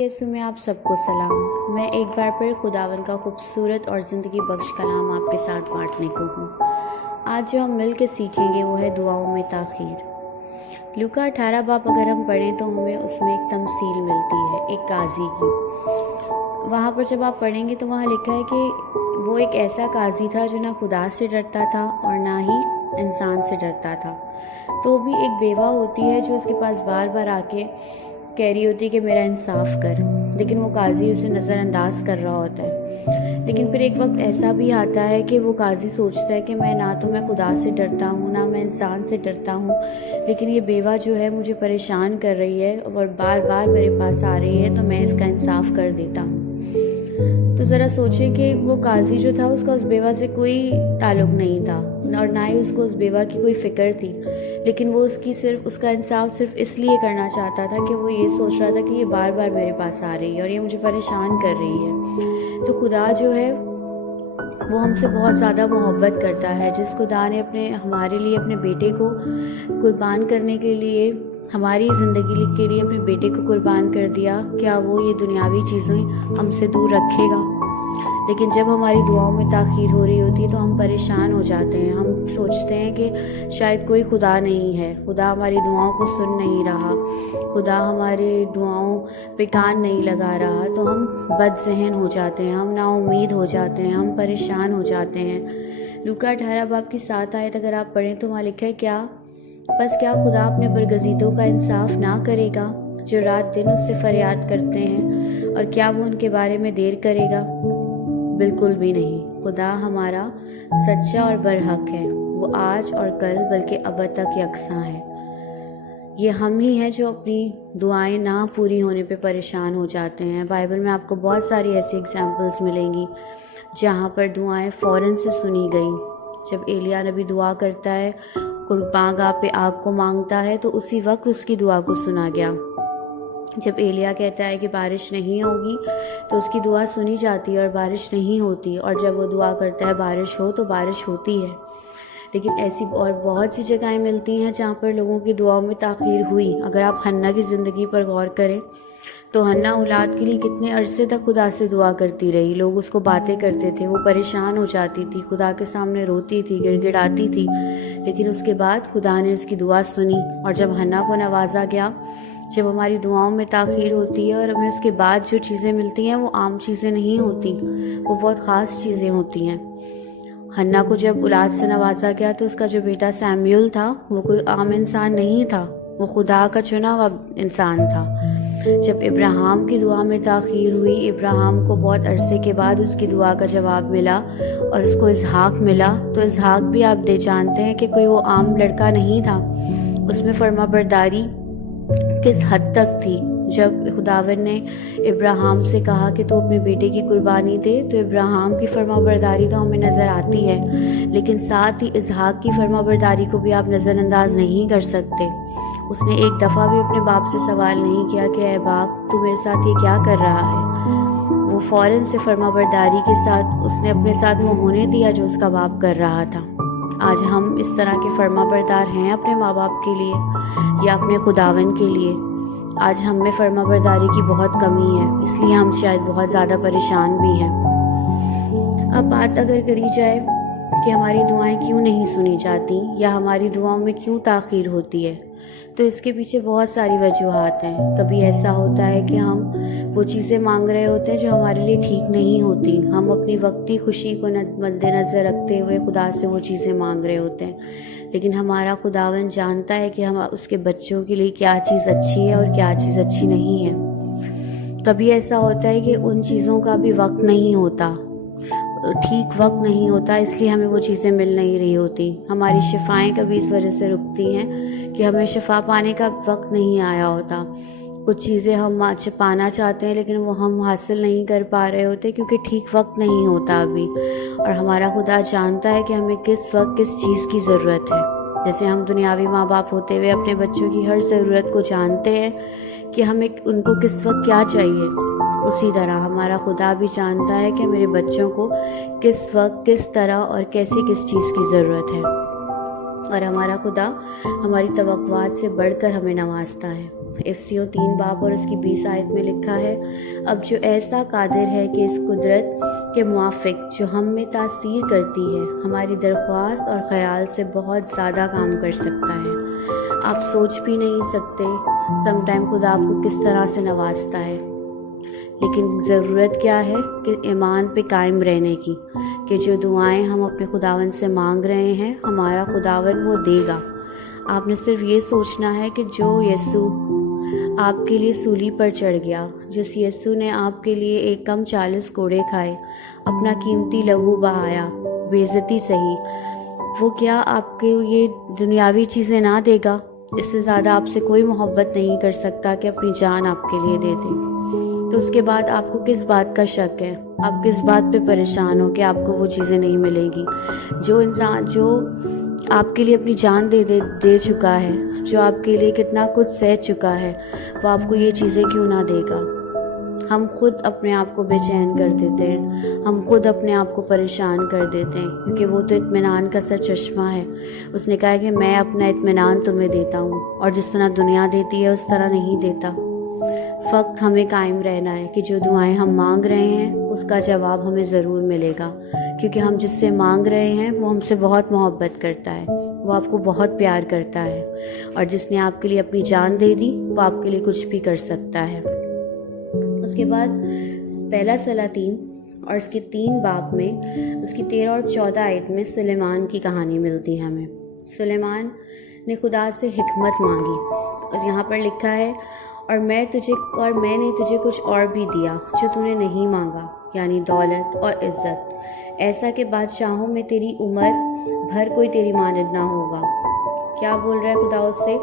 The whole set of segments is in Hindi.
यसु में आप सबको सलाम। मैं एक बार फिर खुदावन का खूबसूरत और ज़िंदगी बख्श कलाम आपके साथ बांटने को हूँ। आज जो हम मिल के सीखेंगे वो है दुआओं में ताख़ीर। लूका 18 बाब अगर हम पढ़ें तो हमें उसमें एक तमसील मिलती है एक काजी की। वहाँ पर जब आप पढ़ेंगे तो वहाँ लिखा है कि वो एक ऐसा काजी था जो ना खुदा से डरता था और ना ही इंसान से डरता था। तो भी एक बेवा होती है जो उसके पास बार बार आके कह रही होती है कि मेरा इंसाफ कर, लेकिन वो काजी उसे नज़रअंदाज कर रहा होता है। लेकिन फिर एक वक्त ऐसा भी आता है कि वो काजी सोचता है कि मैं खुदा से डरता हूँ ना मैं इंसान से डरता हूँ, लेकिन ये बेवा जो है मुझे परेशान कर रही है और बार बार मेरे पास आ रही है, तो मैं इसका इंसाफ कर देता हूँ। तो ज़रा सोचें कि वो काजी जो था उसका उस बेवा से कोई ताल्लुक़ नहीं था और ना ही उसको उस बेवा की कोई फ़िक्र थी, लेकिन वो उसका इंसाफ सिर्फ इसलिए करना चाहता था कि वो ये सोच रहा था कि ये बार बार मेरे पास आ रही है और ये मुझे परेशान कर रही है। तो खुदा जो है वो हमसे बहुत ज़्यादा मोहब्बत करता है। जिस खुदा ने हमारे लिए अपने बेटे को कुर्बान करने के लिए, हमारी ज़िंदगी के लिए अपने बेटे को कुर्बान कर दिया, क्या वो ये दुनियावी चीज़ें हमसे दूर रखेगा? लेकिन जब हमारी दुआओं में ताख़ीर हो रही होती है तो हम परेशान हो जाते हैं। हम सोचते हैं कि शायद कोई खुदा नहीं है, खुदा हमारी दुआओं को सुन नहीं रहा, खुदा हमारे दुआओं पे कान नहीं लगा रहा। तो हम बदज़हन हो जाते हैं, हम नाउम्मीद हो जाते हैं, हम परेशान हो जाते हैं। लूका 18 बाब की 7 आयत अगर आप पढ़ें तो वहाँ लिखा है क्या खुदा अपने बरगज़ीदों का इंसाफ ना करेगा जो रात दिन उससे फरियाद करते हैं, और क्या वो उनके बारे में देर करेगा? बिल्कुल भी नहीं। खुदा हमारा सच्चा और बरहक है। वो आज और कल बल्कि अब तक यकसां है। ये हम ही हैं जो अपनी दुआएं ना पूरी होने पे परेशान हो जाते हैं। बाइबल में आपको बहुत सारी ऐसी एग्जाम्पल्स मिलेंगी जहाँ पर दुआएं फ़ौरन से सुनी गई। जब एलिया नबी दुआ करता है, कुर्बान गाह पे आग को मांगता है, तो उसी वक्त उसकी दुआ को सुना गया। जब एलिया कहता है कि बारिश नहीं होगी तो उसकी दुआ सुनी जाती है और बारिश नहीं होती, और जब वो दुआ करता है बारिश हो तो बारिश होती है। लेकिन ऐसी और बहुत सी जगहें मिलती हैं जहाँ पर लोगों की दुआओं में ताख़ीर हुई। अगर आप हन्ना की ज़िंदगी पर गौर करें तो हन्ना औलाद के लिए कितने अरसे तक खुदा से दुआ करती रही। लोग उसको बातें करते थे, वो परेशान हो जाती थी, खुदा के सामने रोती थी, गिड़गिड़ाती थी, लेकिन उसके बाद खुदा ने उसकी दुआ सुनी। और जब हन्ना को नवाजा गया, जब हमारी दुआओं में ताख़ीर होती है और हमें उसके बाद जो चीज़ें मिलती हैं वो आम चीज़ें नहीं होती, वो बहुत ख़ास चीज़ें होती हैं। हन्ना को जब औलाद से नवाजा गया तो उसका जो बेटा सैमुएल था वो कोई आम इंसान नहीं था, वो खुदा का चुना हुआ इंसान था। जब इब्राहिम की दुआ में ताख़ीर हुई, इब्राहिम को बहुत अरसे के बाद उसकी दुआ का जवाब मिला और उसको इसहाक मिला। तो इसहाक भी आप जानते हैं कि कोई वो आम लड़का नहीं था। उसमें फर्माबरदारी किस हद तक थी। जब खुदावन ने इब्राहिम से कहा कि तू अपने बेटे की कुर्बानी दे, तो इब्राहिम की फर्माबरदारी तो हमें नज़र आती है, लेकिन साथ ही इसहाक की फर्माबरदारी को भी आप नज़रअंदाज नहीं कर सकते। उसने एक दफ़ा भी अपने बाप से सवाल नहीं किया कि ऐ बाप तू मेरे साथ ये क्या कर रहा है। वो फ़ौरन से फर्माबरदारी के साथ उसने अपने साथ वो होने दिया जो उसका बाप कर रहा था। आज हम इस तरह के फर्माबरदार हैं अपने माँ बाप के लिए या अपने खुदावन के लिए। आज हम में फर्माबरदारी की बहुत कमी है, इसलिए हम शायद बहुत ज़्यादा परेशान भी हैं। अब बात अगर करी जाए कि हमारी दुआएं क्यों नहीं सुनी जाती या हमारी दुआओं में क्यों ताख़ीर होती है, तो इसके पीछे बहुत सारी वजूहात हैं। कभी ऐसा होता है कि हम वो चीज़ें मांग रहे होते हैं जो हमारे लिए ठीक नहीं होती। हम अपनी वक्ती खुशी को मद्देनज़र रखते हुए खुदा से वो चीज़ें मांग रहे होते हैं, लेकिन हमारा खुदावन जानता है कि हम उसके बच्चों के लिए क्या चीज़ अच्छी है और क्या चीज़ अच्छी नहीं है। कभी ऐसा होता है कि उन चीज़ों का भी वक्त नहीं होता, ठीक वक्त नहीं होता, इसलिए हमें वो चीज़ें मिल नहीं रही होती। हमारी शिफाएं कभी इस वजह से रुकती हैं कि हमें शिफा पाने का वक्त नहीं आया होता। कुछ चीज़ें हम पाना चाहते हैं लेकिन वो हम हासिल नहीं कर पा रहे होते क्योंकि ठीक वक्त नहीं होता अभी। और हमारा खुदा जानता है कि हमें किस वक्त किस चीज़ की ज़रूरत है। जैसे हम दुनियावी माँ बाप होते हुए अपने बच्चों की हर ज़रूरत को जानते हैं कि हमें उनको किस वक्त क्या चाहिए, उसी तरह हमारा खुदा भी जानता है कि मेरे बच्चों को किस वक्त किस तरह और कैसे किस चीज़ की ज़रूरत है। और हमारा खुदा हमारी तवक्कुआत से बढ़कर हमें नवाजता है। इफ्सियों 3 बाब और उसकी 20 आयत में लिखा है, अब जो ऐसा कादिर है कि इस कुदरत के मुआफिक जो हम में तासीर करती है हमारी दरख्वास्त और ख़याल से बहुत ज़्यादा काम कर सकता है। आप सोच भी नहीं सकते समटाइम खुदा आपको किस तरह से नवाजता है। लेकिन ज़रूरत क्या है कि ईमान पे कायम रहने की, कि जो दुआएं हम अपने खुदावन से मांग रहे हैं हमारा खुदावन वो देगा। आपने सिर्फ ये सोचना है कि जो यीशु आपके लिए सूली पर चढ़ गया, जिस यीशु ने आपके लिए 1 कम 40 कोड़े खाए, अपना कीमती लहू बहाया, बेइज्जती सही, वो क्या आपके ये दुनियावी चीज़ें ना देगा? इससे ज़्यादा आपसे कोई मोहब्बत नहीं कर सकता कि अपनी जान आपके लिए दे दे। तो उसके बाद आपको किस बात का शक है? आप किस बात पे परेशान हो कि आपको वो चीज़ें नहीं मिलेंगी? जो इंसान जो आपके लिए अपनी जान दे चुका है, जो आपके लिए कितना कुछ सह चुका है, वो आपको ये चीज़ें क्यों ना देगा? हम खुद अपने आप को बेचैन कर देते हैं, हम खुद अपने आप को परेशान कर देते हैं, क्योंकि वो तो इत्मीनान का सरचश्मा है। उसने कहा है कि मैं अपना इत्मीनान तुम्हें देता हूँ, और जिस तरह दुनिया देती है उस तरह नहीं देता। फ़क्त हमें कायम रहना है कि जो दुआएं हम मांग रहे हैं उसका जवाब हमें ज़रूर मिलेगा, क्योंकि हम जिससे मांग रहे हैं वो हमसे बहुत मोहब्बत करता है, वो आपको बहुत प्यार करता है, और जिसने आपके लिए अपनी जान दे दी वो आपके लिए कुछ भी कर सकता है। उसके बाद पहला सलातीन और इसके 3 बाब में उसकी 13 और 14 आयत में सुलेमान की कहानी मिलती है हमें। सुलेमान ने खुदा से हिकमत मांगी, और यहाँ पर लिखा है, और मैंने तुझे कुछ और भी दिया जो तूने नहीं मांगा, यानी दौलत और इज़्ज़त, ऐसा कि बादशाहों में तेरी उम्र भर कोई तेरी मानद ना होगा। क्या बोल रहा है खुदा उससे?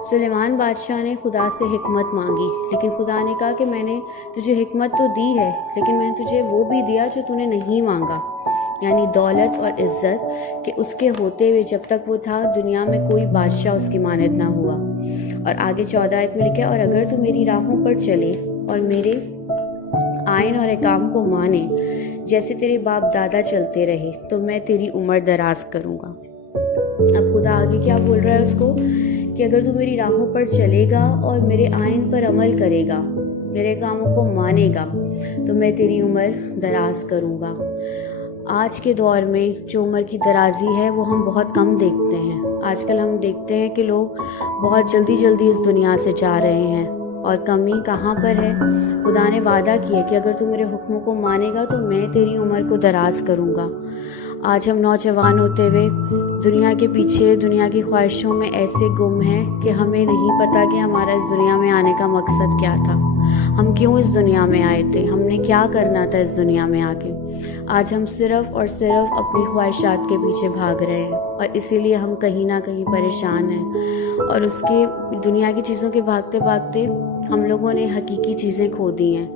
सुलेमान बादशाह ने खुदा से हिकमत मांगी, लेकिन खुदा ने कहा कि मैंने तुझे हिकमत तो दी है, लेकिन मैंने तुझे वो भी दिया जो तूने नहीं मांगा, यानी दौलत और इज़्ज़त, कि उसके होते हुए जब तक वो था दुनिया में कोई बादशाह उसकी मानद ना हुआ। और आगे 14 आयत में लिखा है, और अगर तू मेरी राहों पर चले और मेरे आइन और अहकाम को माने जैसे तेरे बाप दादा चलते रहे, तो मैं तेरी उम्र दराज करूँगा। अब खुदा आगे क्या बोल रहा है उसको, कि अगर तू मेरी राहों पर चलेगा और मेरे आइन पर अमल करेगा, मेरे कामों को मानेगा, तो मैं तेरी उम्र दराज करूँगा। आज के दौर में जो उम्र की दराजी है वो हम बहुत कम देखते हैं। आजकल हम देखते हैं कि लोग बहुत जल्दी इस दुनिया से जा रहे हैं, और कमी कहाँ पर है? खुदा ने वादा किया कि अगर तू मेरे हुक्मों को मानेगा तो मैं तेरी उम्र को दराज करूँगा। आज हम नौजवान होते हुए दुनिया के पीछे, दुनिया की ख्वाहिशों में ऐसे गुम हैं कि हमें नहीं पता कि हमारा इस दुनिया में आने का मकसद क्या था, हम क्यों इस दुनिया में आए थे, हमने क्या करना था इस दुनिया में आके। आज हम सिर्फ़ और सिर्फ अपनी ख्वाहिशात के पीछे भाग रहे हैं, और इसीलिए हम कहीं ना कहीं परेशान हैं, और उसके दुनिया की चीज़ों के भागते भागते हम लोगों ने हकीकी चीज़ें खो दी हैं।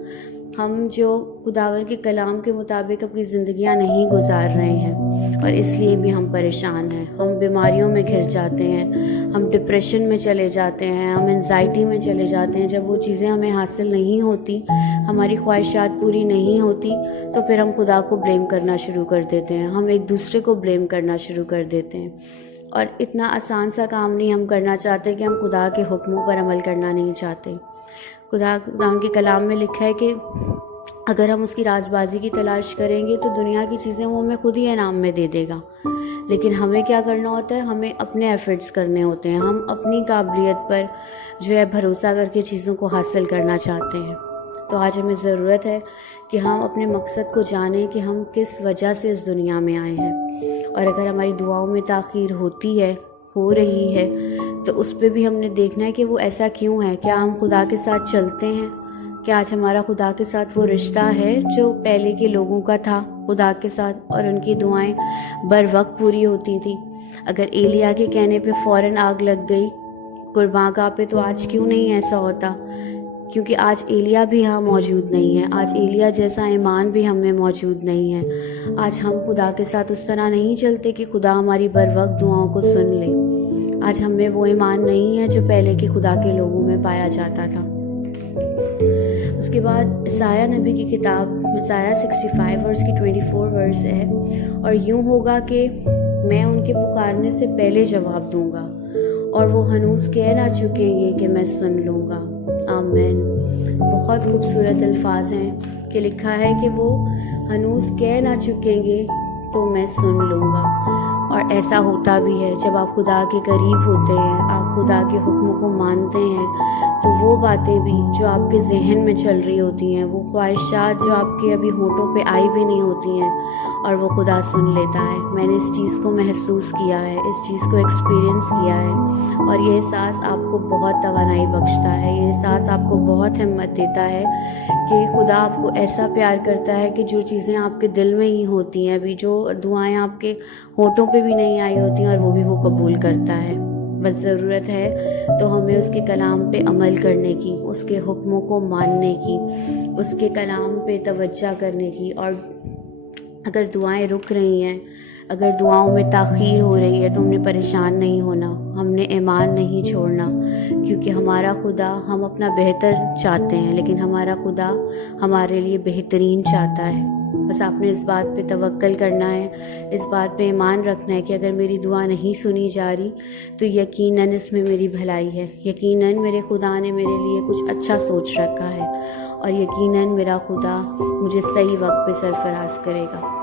हम जो खुदावन के कलाम के मुताबिक अपनी ज़िंदगियां नहीं गुजार रहे हैं, और इसलिए भी हम परेशान हैं। हम बीमारियों में घिर जाते हैं, हम डिप्रेशन में चले जाते हैं, हम एंजाइटी में चले जाते हैं। जब वो चीज़ें हमें हासिल नहीं होती, हमारी ख्वाहिशात पूरी नहीं होती, तो फिर हम खुदा को ब्लेम करना शुरू कर देते हैं, हम एक दूसरे को ब्लेम करना शुरू कर देते हैं। और इतना आसान सा काम नहीं हम करना चाहते कि हम खुदा के हुक्मों पर अमल करना नहीं चाहते। खुदा के कलाम में लिखा है कि अगर हम उसकी राजबाजी की तलाश करेंगे तो दुनिया की चीज़ें वो हमें खुद ही इनाम में दे देगा। लेकिन हमें क्या करना होता है? हमें अपने एफ़र्ट्स करने होते हैं, हम अपनी काबिलियत पर जो है भरोसा करके चीज़ों को हासिल करना चाहते हैं। तो आज हमें ज़रूरत है कि हम अपने मकसद को जानें कि हम किस वजह से इस दुनिया में आए हैं, और अगर हमारी दुआओं में ताख़ीर हो रही है तो उस पर भी हमने देखना है कि वो ऐसा क्यों है। क्या हम खुदा के साथ चलते हैं? क्या आज हमारा खुदा के साथ वो रिश्ता है जो पहले के लोगों का था खुदा के साथ, और उनकी दुआएं बर वक्त पूरी होती थी? अगर एलिया के कहने पे फ़ौरन आग लग गई कुर्बागाह पे, तो आज क्यों नहीं ऐसा होता? क्योंकि आज एलिया भी यहाँ मौजूद नहीं है, आज एलिया जैसा ईमान भी हम में मौजूद नहीं है। आज हम खुदा के साथ उस तरह नहीं चलते कि खुदा हमारी बर वक्त दुआओं को सुन ले। आज हम में वो ईमान नहीं है जो पहले के खुदा के लोगों में पाया जाता था। उसके बाद ईसाया नबी की किताब ईसाया 65 वर्स की 24 वर्स है, और यूँ होगा कि मैं उनके पुकारने से पहले जवाब दूंगा, और वो हनूस कह ना चुकेंगे कि मैं सुन लूँगा। आमीन। बहुत खूबसूरत अल्फाज हैं कि लिखा है कि वो हनूस कह ना चुकेंगे तो मैं सुन लूँगा। और ऐसा होता भी है। जब आप खुदा के करीब होते हैं, आप खुदा के हुक्म को मानते हैं, तो वो बातें भी जो आपके जहन में चल रही होती हैं, वो ख्वाहिशात जो आपके अभी होठों पे आई भी नहीं होती हैं, और वो खुदा सुन लेता है। मैंने इस चीज़ को महसूस किया है, इस चीज़ को एक्सपीरियंस किया है, और ये एहसास आपको बहुत तवानाई बख्शता है। ये एहसास आपको बहुत हिम्मत देता है कि खुदा आपको ऐसा प्यार करता है कि जो चीज़ें आपके दिल में ही होती हैं, अभी जो दुआएं आपके होठों पे भी नहीं आई होती हैं, और वो भी वो कबूल करता है। बस ज़रूरत है तो हमें उसके कलाम पे अमल करने की, उसके हुक्मों को मानने की, उसके कलाम पे तवज्जो करने की। और अगर दुआएं रुक रही हैं, अगर दुआओं में ताख़ीर हो रही है, तो हमने परेशान नहीं होना, हमने ईमान नहीं छोड़ना, क्योंकि हमारा खुदा, हम अपना बेहतर चाहते हैं, लेकिन हमारा खुदा हमारे लिए बेहतरीन चाहता है। बस आपने इस बात पे तवक्कल करना है, इस बात पे ईमान रखना है कि अगर मेरी दुआ नहीं सुनी जा रही तो यकीनन इसमें मेरी भलाई है, यकीनन मेरे खुदा ने मेरे लिए कुछ अच्छा सोच रखा है, और यकीनन मेरा खुदा मुझे सही वक्त पे सरफराज करेगा।